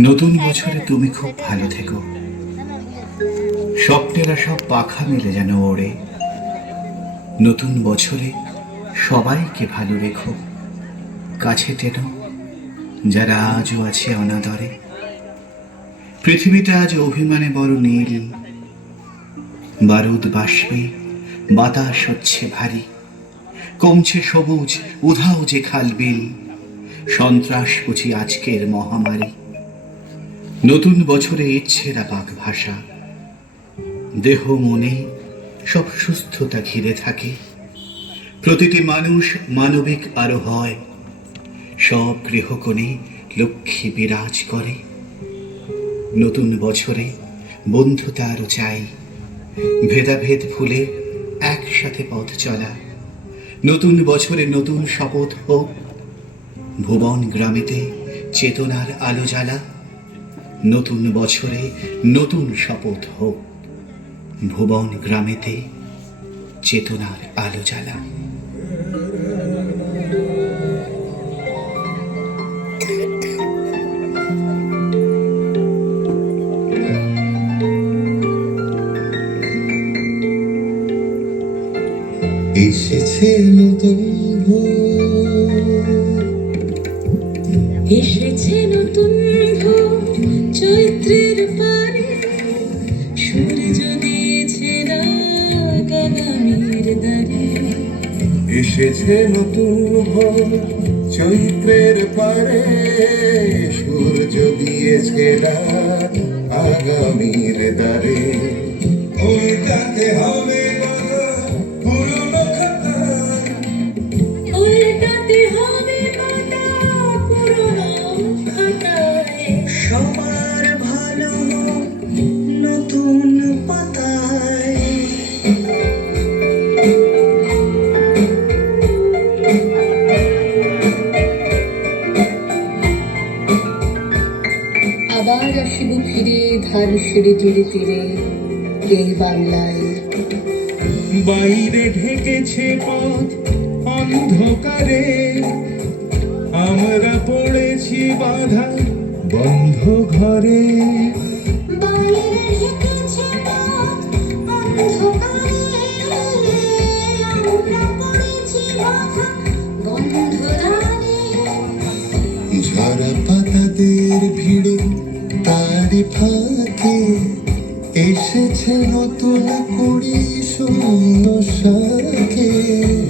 নতুন বছরে তুমি খুব ভালো থেকো। স্বপ্নেরা সব পাখা মেলে যেন ওড়ে। নতুন বছরে সবাইকে ভালো রেখো। কাছে টেনো যারা আজও আছে অনাদরে। পৃথিবীটা আজ অভিমানে বড় নীল। বারুদ বাষ্পে বাতাস হচ্ছে ভারী। কমছে সবুজ উধাও যে খালবিল। সন্ত্রাস বুঝি আজকের মহামারী। নতুন বছরে ইচ্ছেরা পাক ভাষা। দেহ মনে সব সুস্থতা ঘিরে থাকে। প্রতিটি মানুষ মানবিক আরো হয়। সব গৃহকোণে লক্ষ্মী বিরাজ করে। নতুন বছরে বন্ধুতা আরো চাই। ভেদাভেদ ভুলে একসাথে পথ চলা। নতুন বছরে নতুন শপথ হোক। ভুবন গ্রামেতে চেতনার আলো জ্বালা। নতুন বছরে নতুন শপথ হোক। ভুবন গ্রামেতে চেতনার আলো জ্বালা। এসেছে নতুন এসেছে নতুন ভোর চৈত্রের পারে। সূর্য দিয়েছে রাগ আগামীর দ্বারে। এসেছে নতুন ভোর চৈত্রের পারে। সূর্য দিয়েছে রাত আগামীর দ্বারে। উল্টাতে হবে পুরনো খাতা। উল্টাতে হবে পাতা পুরনো খাতায়। সবার ভালো নতুন পাতায়। আবার আসিব ফিরে ধারুষের তীরে তীরে এই বাংলায়। বাইরে ঢেকেছে পথ অন্ধকারে। আমরা পড়েছি বাধা বন্ধ ঘরে। বাইরে ঢেকেছে পথ অন্ধকারে। আমরা পড়েছি বাধা বন্ধ দ্বারে। ঝরা পাতাদের ভিড়ে তারি ফাঁকে এসেছে নতুন কুড়ি শূন্য শাকে।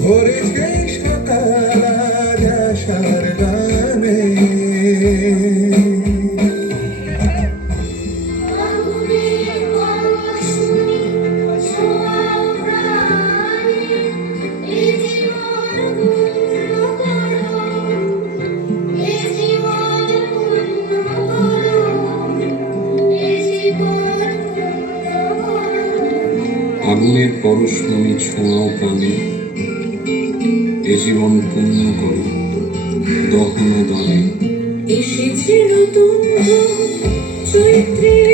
ভরেছে সকাল আজ আশার গানে। আগুনের পরশমণি ছোঁয়াও প্রাণে। এই জীবন পূর্ণ করো। এই জীবন পূর্ণ করো। এই জীবন পূর্ণ করো। আগুনের পরশমণি ছোঁয়াও প্রাণে। এ জীবন পূর্ণ করো দহন দানে। এসেছে নতুন ভোর চৈত্রের